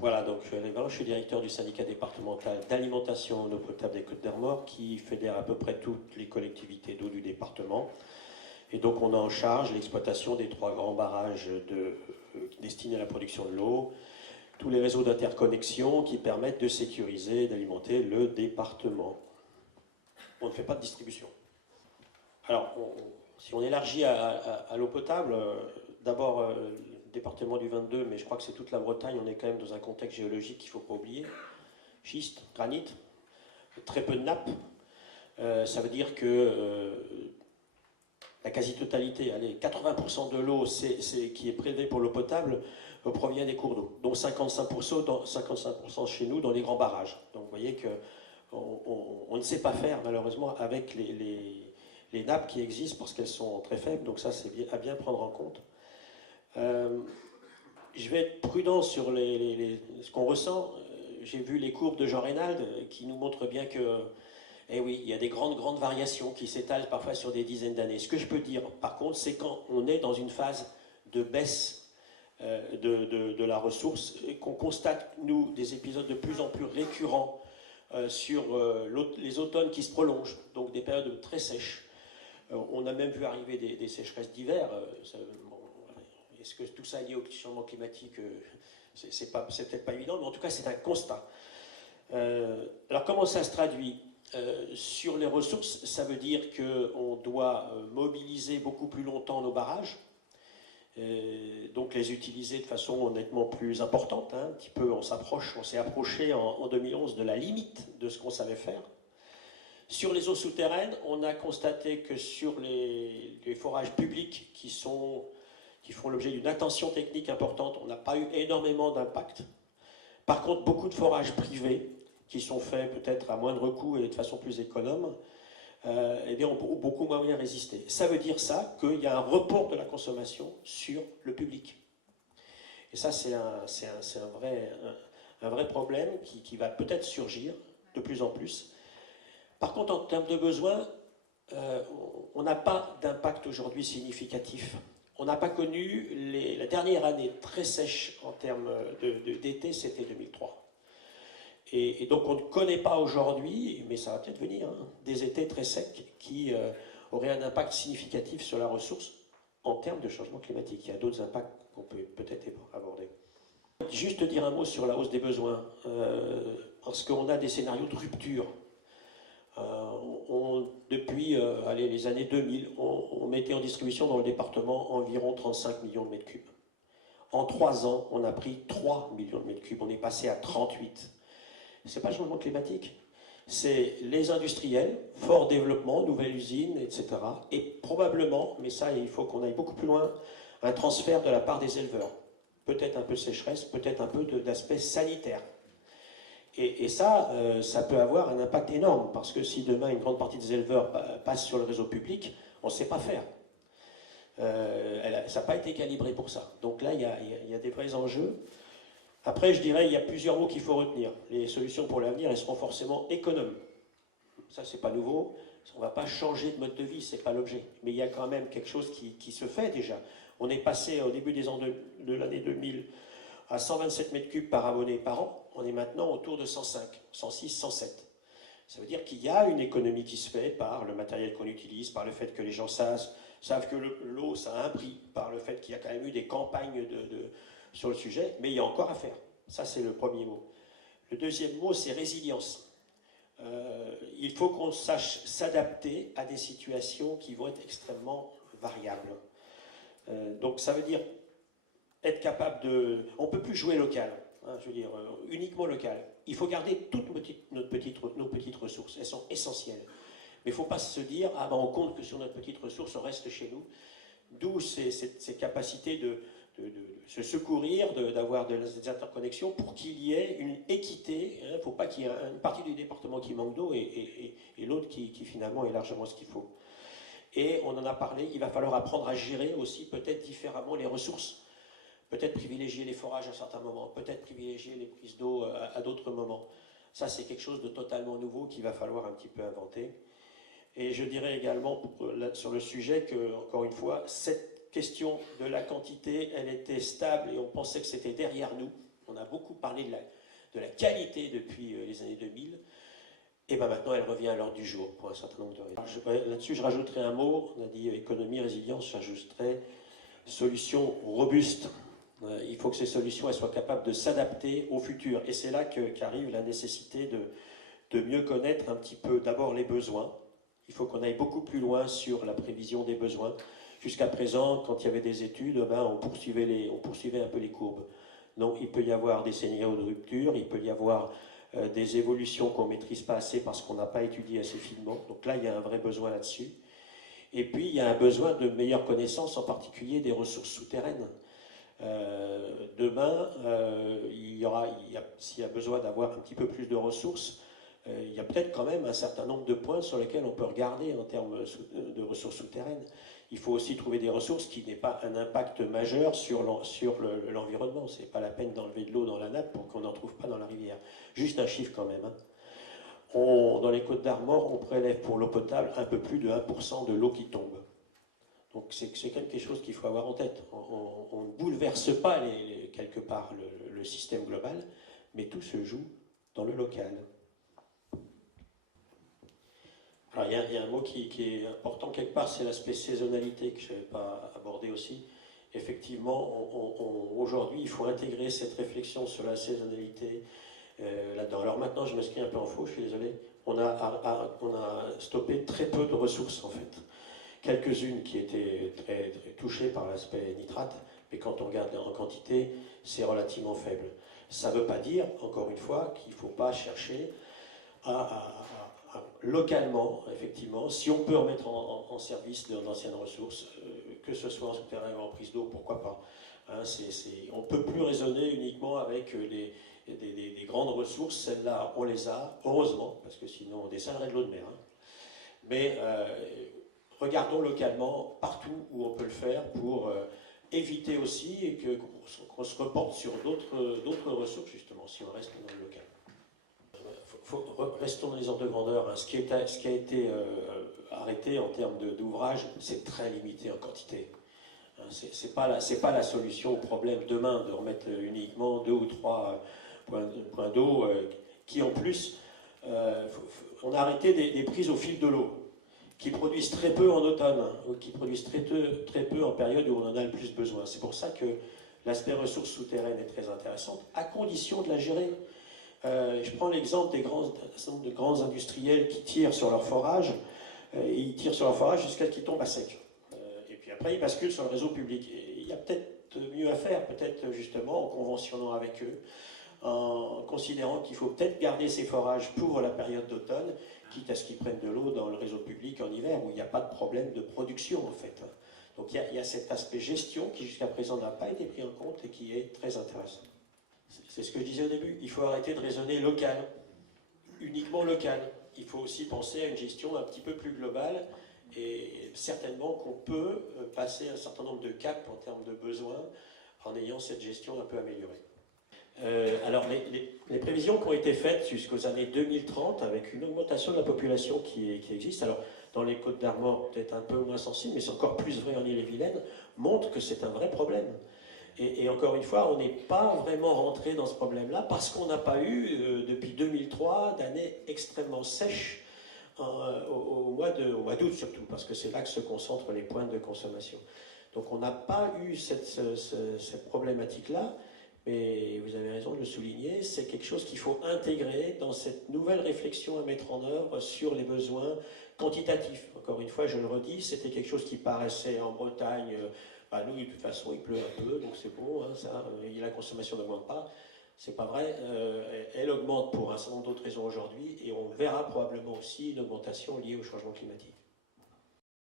Voilà, donc je suis directeur du syndicat départemental d'alimentation en eau potable des Côtes-d'Armor qui fédère à peu près toutes les collectivités d'eau du département. Et donc on a en charge l'exploitation des 3 grands barrages destinés à la production de l'eau, tous les réseaux d'interconnexion qui permettent de sécuriser et d'alimenter le département. On ne fait pas de distribution. Alors, si on élargit à l'eau potable, d'abord le département du 22, mais je crois que c'est toute la Bretagne, on est quand même dans un contexte géologique qu'il ne faut pas oublier. Schiste, granit, très peu de nappes. Ça veut dire que la quasi-totalité, allez, 80% de l'eau qui est prélevée pour l'eau potable provient des cours d'eau, dont 55% chez nous dans les grands barrages. Donc vous voyez qu'on ne sait pas faire malheureusement avec les nappes qui existent parce qu'elles sont très faibles, donc ça c'est à bien prendre en compte. Je vais être prudent sur ce qu'on ressent. J'ai vu les courbes de Jean Reynald qui nous montrent bien que, eh oui, il y a des grandes variations qui s'étalent parfois sur des dizaines d'années. Ce que je peux dire, par contre, c'est quand on est dans une phase de baisse de la ressource et qu'on constate, nous, des épisodes de plus en plus récurrents sur les automnes qui se prolongent, donc des périodes très sèches. On a même vu arriver des sécheresses d'hiver. Est-ce que tout ça est lié au changement climatique? C'est peut-être pas évident, mais en tout cas, c'est un constat. Alors, comment ça se traduit? Sur les ressources, ça veut dire qu'on doit mobiliser beaucoup plus longtemps nos barrages, donc les utiliser de façon nettement plus importante. Hein, un petit peu, on s'est approché en 2011 de la limite de ce qu'on savait faire. Sur les eaux souterraines, on a constaté que sur les forages publics qui font l'objet d'une attention technique importante, on n'a pas eu énormément d'impact. Par contre, beaucoup de forages privés, qui sont faits peut-être à moindre coût et de façon plus économe, eh bien, ont beaucoup moins bien résisté. Ça veut dire ça qu'il y a un report de la consommation sur le public. Et ça, c'est un vrai problème qui va peut-être surgir de plus en plus. Par contre, en termes de besoins, on n'a pas d'impact aujourd'hui significatif. On n'a pas connu la dernière année très sèche en termes d'été, c'était 2003. Et donc on ne connaît pas aujourd'hui, mais ça va peut-être venir, hein, des étés très secs qui auraient un impact significatif sur la ressource en termes de changement climatique. Il y a d'autres impacts qu'on peut peut-être aborder. Juste dire un mot sur la hausse des besoins, parce qu'on a des scénarios de rupture. Depuis les années 2000, on mettait en distribution dans le département environ 35 millions de mètres cubes. En 3 ans, on a pris 3 millions de mètres cubes, on est passé à 38. C'est pas le changement climatique, c'est les industriels, fort développement, nouvelles usines, etc. Et probablement, mais ça il faut qu'on aille beaucoup plus loin, un transfert de la part des éleveurs. Peut-être un peu de sécheresse, peut-être un peu d'aspect sanitaire. Et ça peut avoir un impact énorme, parce que si demain une grande partie des éleveurs passe sur le réseau public, on ne sait pas faire. Ça n'a pas été calibré pour ça. Donc là, il y a des vrais enjeux. Après, je dirais, il y a plusieurs mots qu'il faut retenir. Les solutions pour l'avenir, elles seront forcément économes. Ça, c'est pas nouveau. On ne va pas changer de mode de vie, c'est pas l'objet. Mais il y a quand même quelque chose qui se fait déjà. On est passé au début de l'année 2000 à 127 mètres cubes par abonné par an. On est maintenant autour de 105, 106, 107. Ça veut dire qu'il y a une économie qui se fait par le matériel qu'on utilise, par le fait que les gens savent que l'eau, ça a un prix, par le fait qu'il y a quand même eu des campagnes sur le sujet, mais il y a encore à faire. Ça, c'est le premier mot. Le deuxième mot, c'est résilience. Il faut qu'on sache s'adapter à des situations qui vont être extrêmement variables. Donc, ça veut dire être capable de... On ne peut plus jouer local, hein, je veux dire, uniquement local. Il faut garder toutes nos petites ressources. Elles sont essentielles. Mais il ne faut pas se dire, ah ben on compte que sur notre petite ressource, on reste chez nous. D'où ces capacités de se secourir, d'avoir des interconnexions pour qu'il y ait une équité. Il ne faut pas qu'il y ait une partie du département qui manque d'eau et l'autre qui finalement est largement ce qu'il faut. Et on en a parlé, il va falloir apprendre à gérer aussi peut-être différemment les ressources. Peut-être privilégier les forages à certains moments, peut-être privilégier les prises d'eau à d'autres moments. Ça, c'est quelque chose de totalement nouveau qu'il va falloir un petit peu inventer. Et je dirais également sur le sujet que, encore une fois, cette question de la quantité, elle était stable et on pensait que c'était derrière nous. On a beaucoup parlé de la qualité depuis les années 2000, et ben maintenant elle revient à l'ordre du jour pour un certain nombre de raisons. Là-dessus, je rajouterai un mot, on a dit économie, résilience, j'ajouterai solutions robustes. Il faut que ces solutions elles soient capables de s'adapter au futur, et c'est là qu'arrive la nécessité de mieux connaître un petit peu d'abord les besoins. Il faut qu'on aille beaucoup plus loin sur la prévision des besoins. Jusqu'à présent, quand il y avait des études, on poursuivait un peu les courbes. Donc il peut y avoir des scénarios de rupture, il peut y avoir des évolutions qu'on ne maîtrise pas assez parce qu'on n'a pas étudié assez finement. Donc là, il y a un vrai besoin là-dessus. Et puis, il y a un besoin de meilleure connaissance, en particulier des ressources souterraines. Demain, s'il y a besoin d'avoir un petit peu plus de ressources, il y a peut-être quand même un certain nombre de points sur lesquels on peut regarder en termes de ressources souterraines. Il faut aussi trouver des ressources qui n'aient pas un impact majeur sur l'environnement. Ce n'est pas la peine d'enlever de l'eau dans la nappe pour qu'on n'en trouve pas dans la rivière. Juste un chiffre quand même. Dans les Côtes d'Armor, on prélève pour l'eau potable un peu plus de 1% de l'eau qui tombe. Donc c'est quelque chose qu'il faut avoir en tête. On ne bouleverse pas quelque part le système global, mais tout se joue dans le local. Alors, il y a un mot qui est important quelque part, c'est l'aspect saisonnalité que je n'avais pas abordé aussi. Effectivement, aujourd'hui, il faut intégrer cette réflexion sur la saisonnalité là-dedans. Alors maintenant, je m'inscris un peu en faux, je suis désolé. On a stoppé très peu de ressources en fait. Quelques-unes qui étaient très, très touchées par l'aspect nitrate, mais quand on regarde en quantité, c'est relativement faible. Ça ne veut pas dire, encore une fois, qu'il ne faut pas chercher localement, effectivement, si on peut remettre en service d'anciennes ressources, que ce soit en souterrain ou en prise d'eau, pourquoi pas. Hein, on ne peut plus raisonner uniquement avec des grandes ressources, celles-là, on les a, heureusement, parce que sinon on dessalerait de l'eau de mer. Hein. Mais regardons localement, partout où on peut le faire, pour éviter aussi qu'on se reporte sur d'autres ressources, justement, si on reste dans le local. Restons dans les ordres de grandeur. Hein. Ce qui a été arrêté en termes d'ouvrage, c'est très limité en quantité. Hein, c'est pas la solution au problème demain de remettre uniquement 2 ou 3 points d'eau qui en plus, on a arrêté des prises au fil de l'eau qui produisent très peu en automne, ou qui produisent très peu en période où on en a le plus besoin. C'est pour ça que l'aspect ressources souterraines est très intéressant, à condition de la gérer. Je prends l'exemple de grands industriels qui tirent sur leur forage, ils tirent sur leur forage jusqu'à ce qu'ils tombent à sec. Et puis après, ils basculent sur le réseau public. Et il y a peut-être mieux à faire, peut-être justement en conventionnant avec eux, en considérant qu'il faut peut-être garder ces forages pour la période d'automne, quitte à ce qu'ils prennent de l'eau dans le réseau public en hiver, où il n'y a pas de problème de production en fait. Donc il y a cet aspect gestion qui jusqu'à présent n'a pas été pris en compte et qui est très intéressant. C'est ce que je disais au début, il faut arrêter de raisonner local, uniquement local. Il faut aussi penser à une gestion un petit peu plus globale et certainement qu'on peut passer un certain nombre de caps en termes de besoins en ayant cette gestion un peu améliorée. Alors les prévisions qui ont été faites jusqu'aux années 2030 avec une augmentation de la population qui existe, alors dans les Côtes d'Armor peut-être un peu moins sensible, mais c'est encore plus vrai en Ille-et-Vilaine, montrent que c'est un vrai problème. Et encore une fois, on n'est pas vraiment rentré dans ce problème-là parce qu'on n'a pas eu, depuis 2003, d'années extrêmement sèches au mois d'août surtout, parce que c'est là que se concentrent les pointes de consommation. Donc on n'a pas eu cette problématique-là, mais vous avez raison de le souligner, c'est quelque chose qu'il faut intégrer dans cette nouvelle réflexion à mettre en œuvre sur les besoins quantitatifs. Encore une fois, je le redis, c'était quelque chose qui paraissait en Bretagne... nous, de toute façon, il pleut un peu, donc c'est bon, hein, la consommation n'augmente pas. C'est pas vrai, elle augmente pour un certain nombre d'autres raisons aujourd'hui, et on verra probablement aussi une augmentation liée au changement climatique.